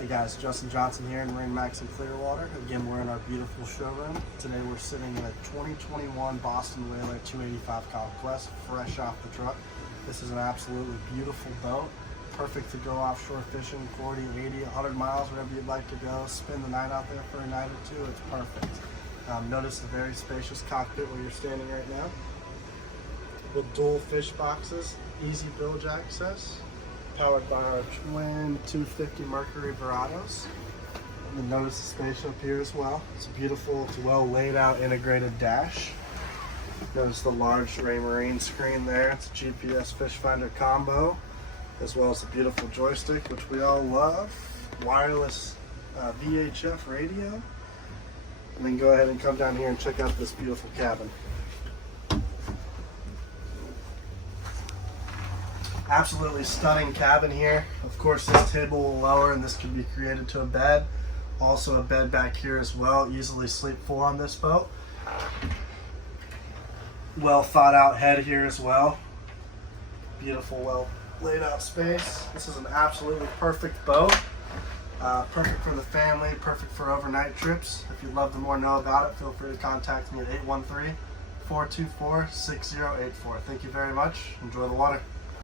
Hey guys, Justin Johnson here in MarineMax in Clearwater. Again, we're in our beautiful showroom. Today we're sitting in a 2021 Boston Whaler 285 Conquest, fresh off the truck. This is an absolutely beautiful boat. Perfect to go offshore fishing, 40, 80, 100 miles, wherever you'd like to go. Spend the night out there for a night or two, it's perfect. Notice the very spacious cockpit where you're standing right now. With dual fish boxes, easy bilge access. Powered by our twin 250 Mercury Verados. And notice the space up here as well. It's a beautiful, it's well laid out integrated dash. Notice the large Marine screen there. It's a GPS fish finder combo, as well as the beautiful joystick, which we all love. Wireless VHF radio. And then go ahead and come down here and check out this beautiful cabin. Absolutely stunning cabin here. Of course, this table will lower and this can be created to a bed. Also a bed back here as well. Easily sleep full on this boat. Well thought out head here as well. Beautiful, well laid out space. This is an absolutely perfect boat. Perfect for the family, perfect for overnight trips. If you'd love to know about it, feel free to contact me at 813-424-6084. Thank you very much. Enjoy the water.